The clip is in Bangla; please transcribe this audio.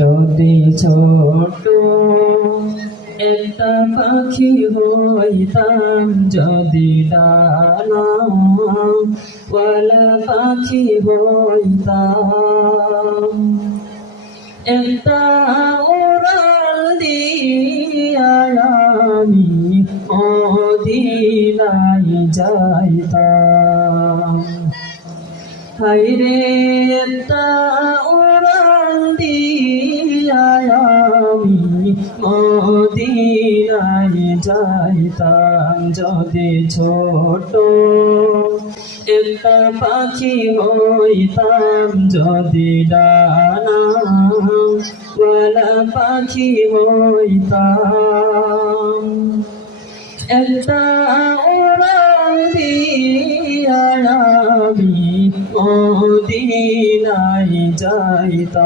যদি ছোট একটা পাখি হইতাম, যদি ডানাওয়ালা পাখি হইতাম, একটা উড়াল দিয়া আমি মদিনায় যাইতাম। হায়রে একটা উড়াল দিয়া আমি মদিনায় যাইতাম। যদি ছোট একটা পাখি হইতাম, যদি ডানাওয়ালা পাখি হইতাম, একটা উড়াল দিয়া আমি মদিনায় যাইতাম।